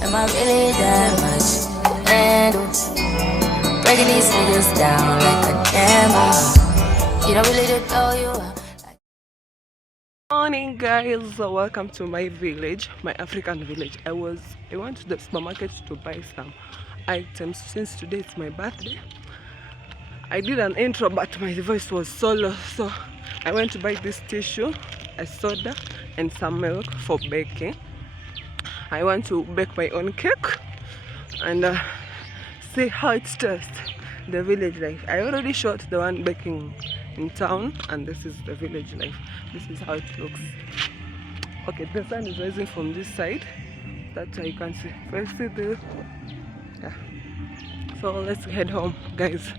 Am I really that much? And breaking these niggas down like a demo. You don't really know you are. Morning guys, welcome to my village, my African village. I went to the supermarket to buy some items since today it's my birthday. I did an intro but my voice was so low, so I went to buy this tissue, a soda and some milk for baking. I want to bake my own cake and see how it tastes, the village life. I already shot the one baking in town and this is the village life. This is how it looks. Okay, the sun is rising from this side. That's how you can see. First, see this. Yeah. So let's head home, guys.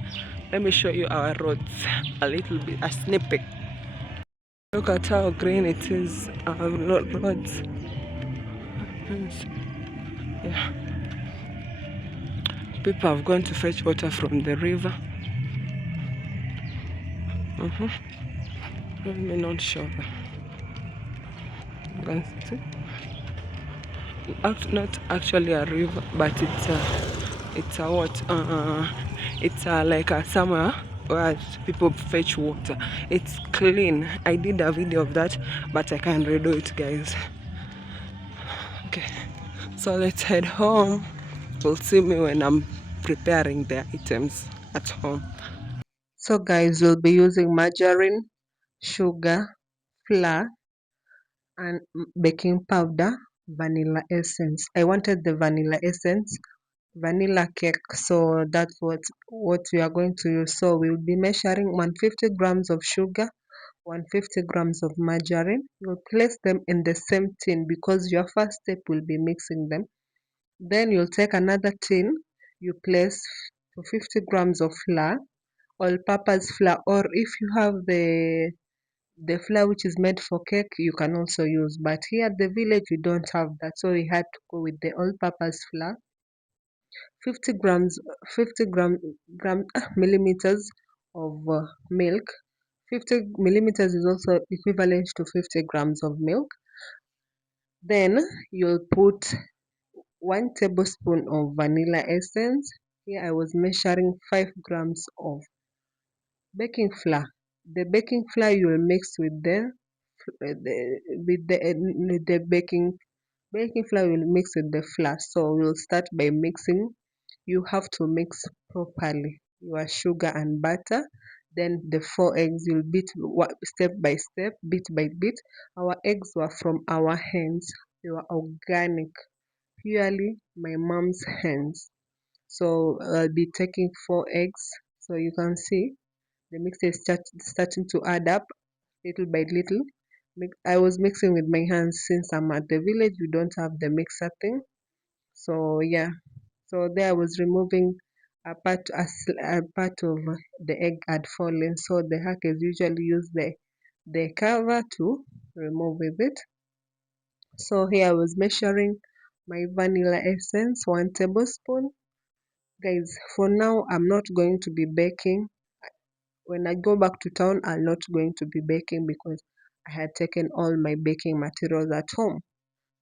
Let me show you our roads a little bit, a snippet. Look at how green it is. Our roads. Yeah. People have gone to fetch water from the river. Let me not show them. You can see. Not actually a river, but it's a what? It's like a somewhere where people fetch water. It's clean. I did a video of that, but I can't redo it, guys. Okay, so let's head home. You'll see me when I'm preparing the items at home. So guys, we'll be using margarine, sugar, flour, and baking powder, vanilla essence. I wanted the vanilla essence, vanilla cake, so that's what we are going to use. So we'll be measuring 150 grams of sugar, 150 grams of margarine. You'll place them in the same tin because your first step will be mixing them. Then you'll take another tin, you place 50 grams of flour, all-purpose flour, or if you have the flour which is made for cake, you can also use. But here at the village, we don't have that, so we had to go with the all-purpose flour. 50 grams, 50 millimeters of milk. 50 millimeters is also equivalent to 50 grams of milk. Then you'll put 1 tablespoon of vanilla essence. Here I was measuring 5 grams of baking flour. The baking flour you will mix with the baking flour will mix with the flour. So we'll start by mixing. You have to mix properly your sugar and butter. Then the 4 eggs you'll beat step by step, bit by bit. Our eggs were from our hands. They were organic, purely my mom's hands. So I'll be taking 4 eggs. So you can see the mixture is starting to add up little by little. I was mixing with my hands since I'm at the village. We don't have the mixer thing. So yeah, so there I was removing a part of the egg had fallen. So the hackers usually use the cover to remove with it. So here I was measuring my vanilla essence, 1 tablespoon. Guys, for now I'm not going to be baking. When I go back to town, I'm not going to be baking because I had taken all my baking materials at home.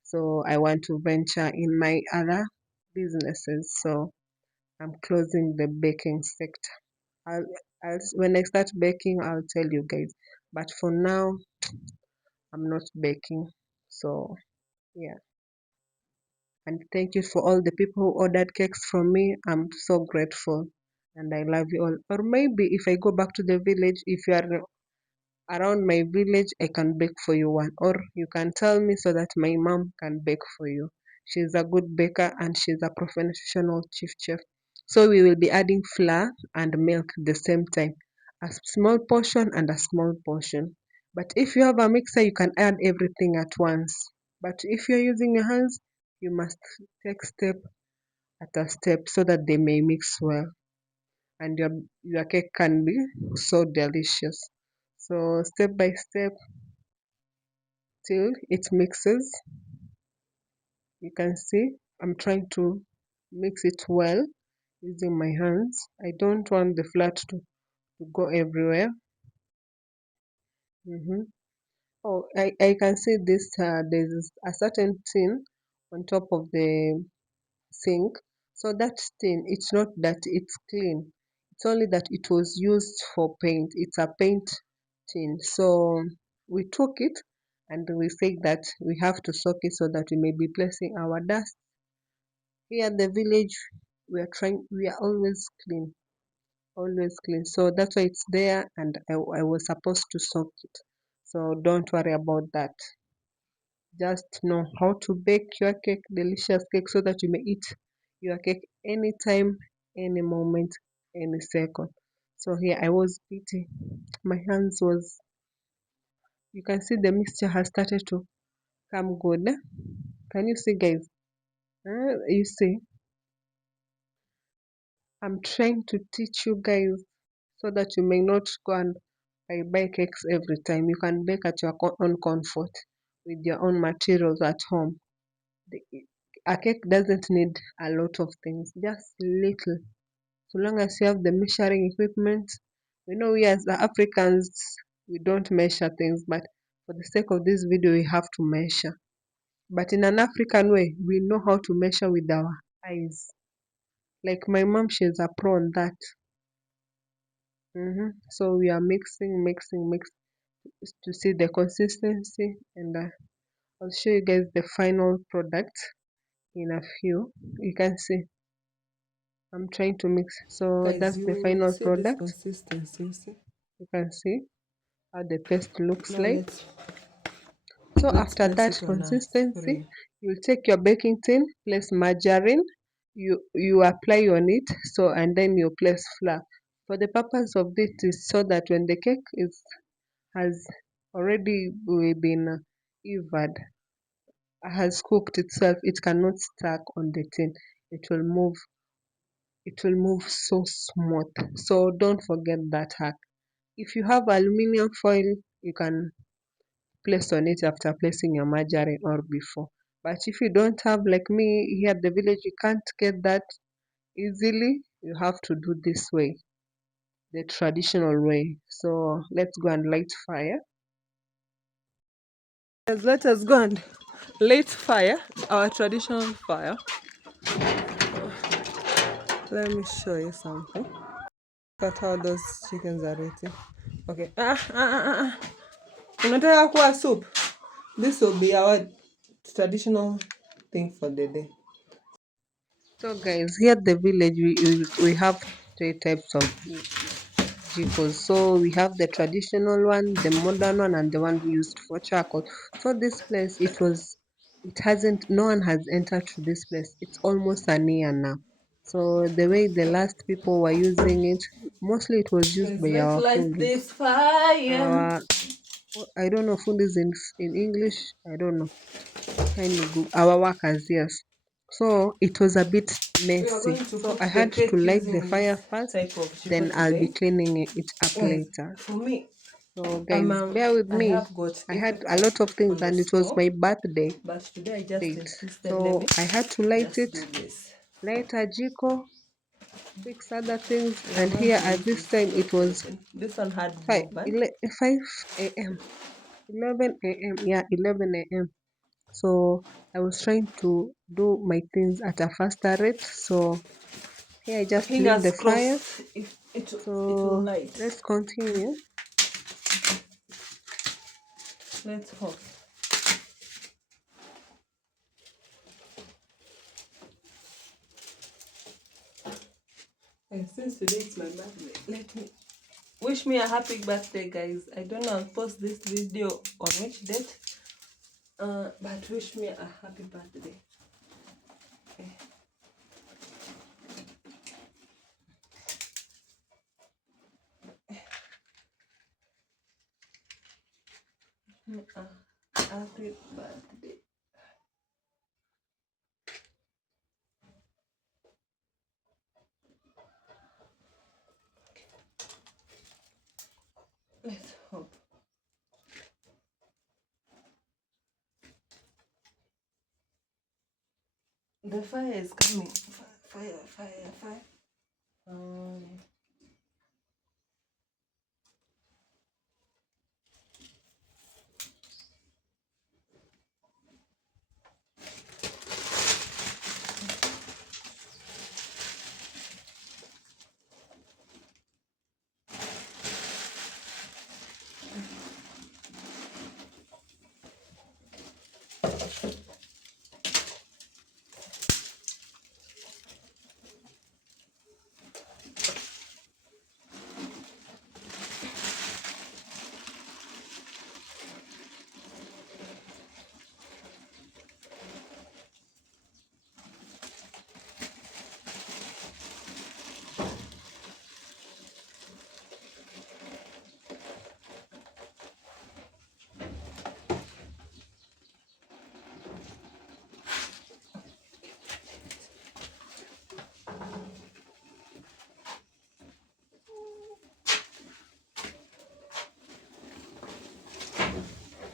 So I want to venture in my other businesses. So I'm closing the baking sector. When I start baking, I'll tell you guys. But for now, I'm not baking. So yeah. And thank you for all the people who ordered cakes from me. I'm so grateful. And I love you all. Or maybe if I go back to the village, if you are around my village, I can bake for you one, or you can tell me so that my mom can bake for you. She's a good baker and she's a professional chief chef. So we will be adding flour and milk the same time, a small portion and a small portion. But if you have a mixer, you can add everything at once. But if you're using your hands, you must take step at a step so that they may mix well and your cake can be so delicious. So step by step till it mixes. You can see I'm trying to mix it well using my hands. I don't want the flour to go everywhere. Oh, I can see this there's a certain tin on top of sink. So that tin, it's not that it's clean. It's only that it was used for paint. It's a paint tin. So we took it and we said that we have to soak it so that we may be placing our dust. Here at the village, we are always clean. So that's why it's there, and I was supposed to soak it. So don't worry about that. Just know how to bake your cake, delicious cake, so that you may eat your cake anytime, any moment, any second. So here I was beating. My hands was, you can see the mixture has started to come good. Can you see, guys? You see, I'm trying to teach you guys so that you may not go and buy cakes every time. You can bake at your own comfort with your own materials at home. A cake doesn't need a lot of things, just little. So long as you have the measuring equipment, we know we as the Africans, we don't measure things, but for the sake of this video, we have to measure. But in an African way, we know how to measure with our eyes. Like my mom, she's a pro on that. So we are mixing to see the consistency, and I'll show you guys the final product in a few. You can see I'm trying to mix. So Guys, that's the you final see this product. consistency, you see? You can see how the paste looks Now like. let's So after place that it on a consistency, tray. you'll take your baking tin, place margarine, you apply on it, so and then you place flour. For the purpose of this is so that when the cake is has already been evared, has cooked itself, it cannot stuck on the tin. It will move, it will move so smooth. So don't forget that hack. If you have aluminum foil, you can place on it after placing your margarine or before. But if you don't have, like me here at the village, you can't get that easily, you have to do this way, the traditional way. So let's go and light fire. Yes, let us go and light fire, our traditional fire. Let me show you something. Look at how those chickens are eating. Okay. Unataka kuwa soup. This will be our traditional thing for the day. So guys, here at the village, we have three types of jikos. So we have the traditional one, the modern one, and the one used for charcoal. So this place, it hasn't, no one has entered to this place. It's almost a year now. So the way the last people were using it, mostly it was used Guys, by let's our light foodies. this fire. Our, I don't know, foodies in English. I don't know. Kindly Google our workers, yes. So it was a bit We are going messy. to So I cook the had to cake light the using fire this first, type of then chicken I'll be today. cleaning it up Guys, later. for me, So guys, bear with I me. have got I had different a lot of things on the and it was stove, my birthday but today I just date. insisted, let me So I had to light just it, do this. light a jiko, fix other things, We are and going here to at use this this time it was open. This one had 5, bourbon. 5 a.m. 11 a.m. Yeah, 11 a.m. So I was trying to do my things at a faster rate. So here I just lit Fingers the fire. crossed if it will So light. let's continue. Let's hope. And since today it's my birthday, let me wish me a happy birthday, guys. I don't know, I'll post this video on which date, but wish me a happy birthday. Okay. Happy birthday. Let's hope. The fire is coming. Fire. Um,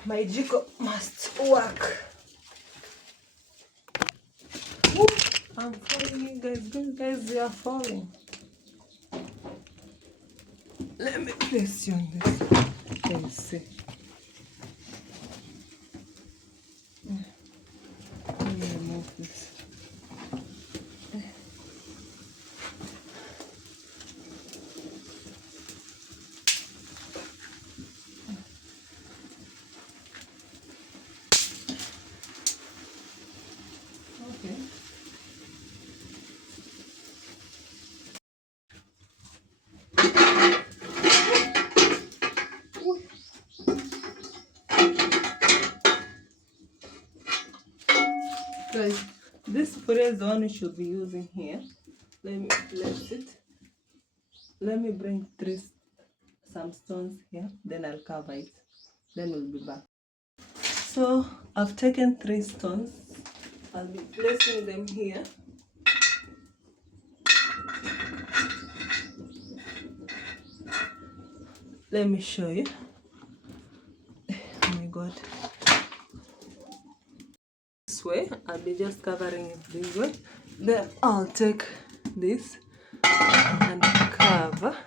My jiko must work. Woo! I'm falling, you guys, you are falling. Let me place you on this. Let's see. Let me remove this. Okay. Guys, this spray is the one you should be using here. Let me place it. Let me bring some stones here, then I'll cover it. Then we'll be back. So I've taken 3 stones. I'll be placing them here. Let me show you. Oh my god. This way, I'll be just covering it this way. Then I'll take this and cover.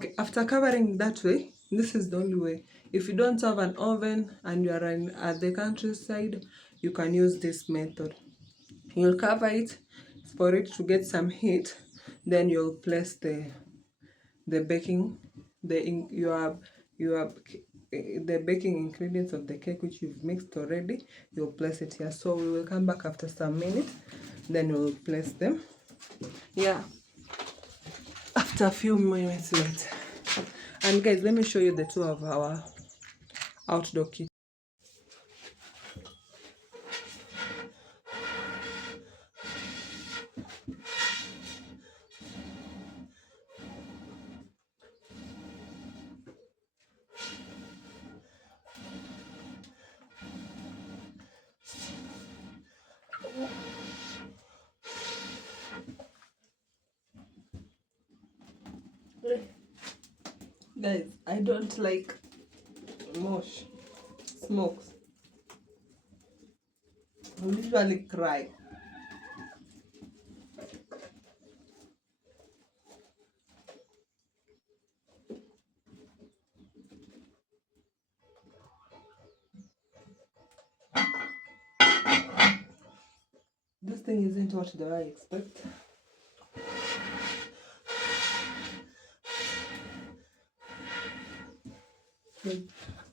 Okay, after covering that way, this is the only way. If you don't have an oven and you are at the countryside, you can use this method. You'll cover it for it to get some heat, then you'll place the baking, the baking ingredients of the cake which you've mixed already. You'll place it here. So we will come back after some minutes, then we'll place them. Yeah, after a few minutes later. And guys, let me show you the 2 of our outdoor kitchen. Guys, I don't like smokes. I usually cry. This thing isn't what do I expect.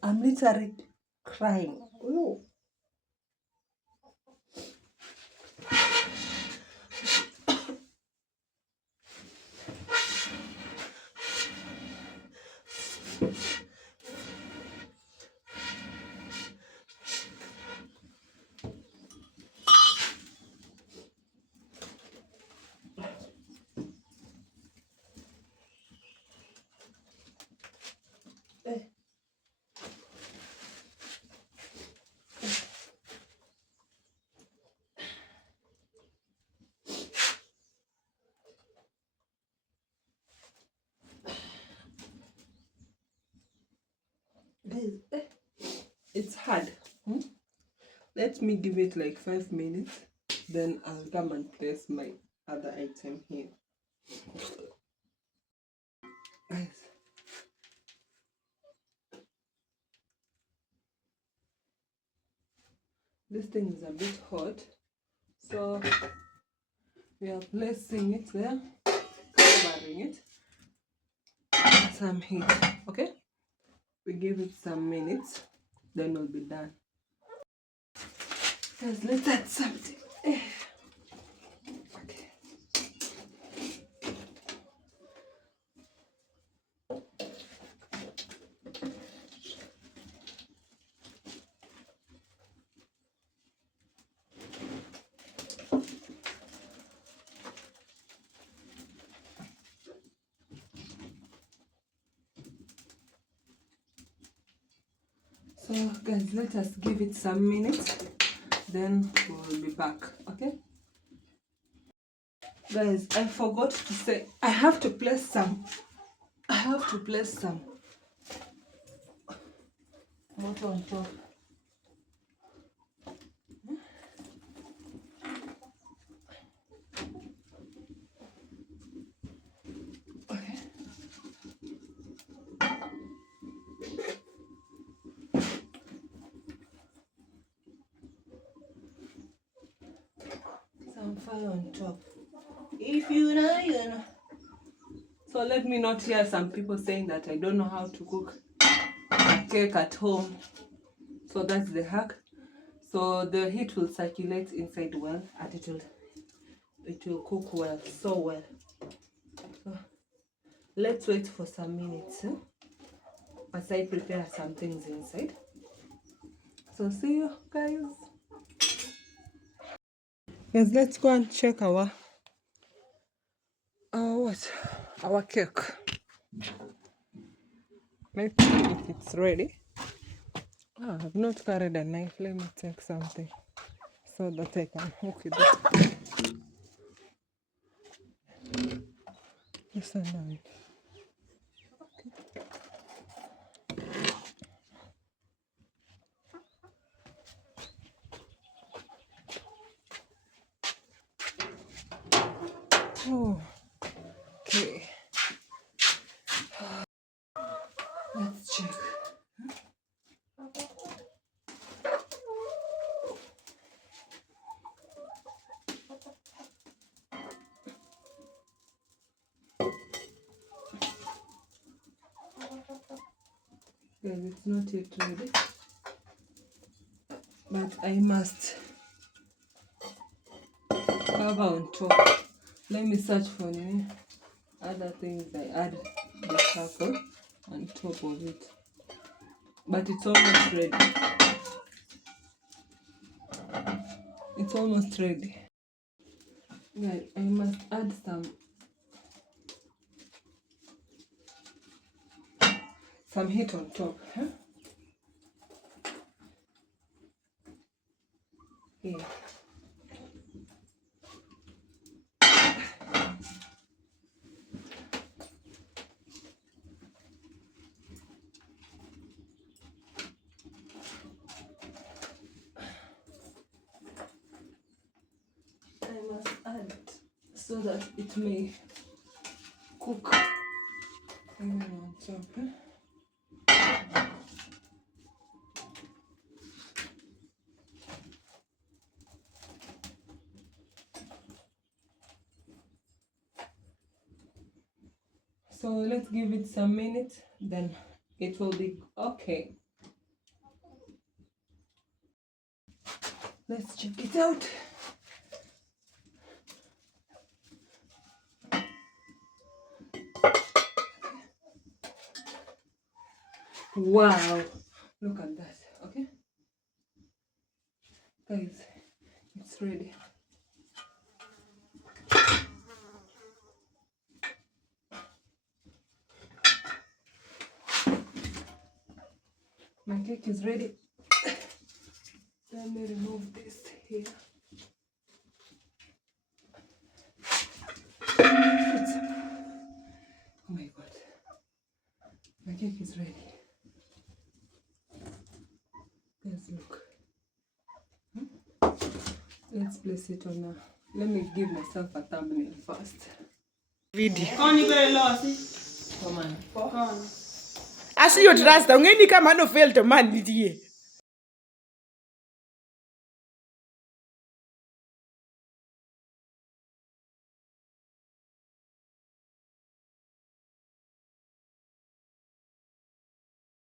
I'm literally crying. Ooh. Guys, it's hard. Let me give it like 5 minutes, then I'll come and place my other item here. Guys, this thing is a bit hot, so we are placing it there, covering it, some heat. Okay, we give it some minutes, then we'll be done. Guys, let's add something. Okay. So guys, let us give it some minutes, then we'll be back. Okay guys, I forgot to say I have to place some What on top? Okay. Some fire on top. If you know, you know. So let me not hear some people saying that I don't know how to cook a cake at home. So that's the hack. So the heat will circulate inside well and it will cook well, so well. So let's wait for some minutes as I prepare some things inside. So see you guys. Yes, let's go and check our cake. Let's see if it's ready. I've not carried a knife. Let me take something so that I can hook it up. Just a knife. Oh, okay. Let's check. Guys, it's not yet ready, but I must cover on top. Let me search for other things. I add the charcoal on top of it, but it's almost ready. It's almost ready. Guys, I must add some heat on top. Here. I must add so that it may cook on top. So let's give it some minutes, then it will be okay. Let's check it out. Wow, look at that. Okay, guys, it's ready. My cake is ready. Let me remove this here. Oh my god, my cake is ready. Guys, look. Let's place it on now. Let me give myself a thumbnail first. Video. Come on. As you trust, I'm going to come and fail to man.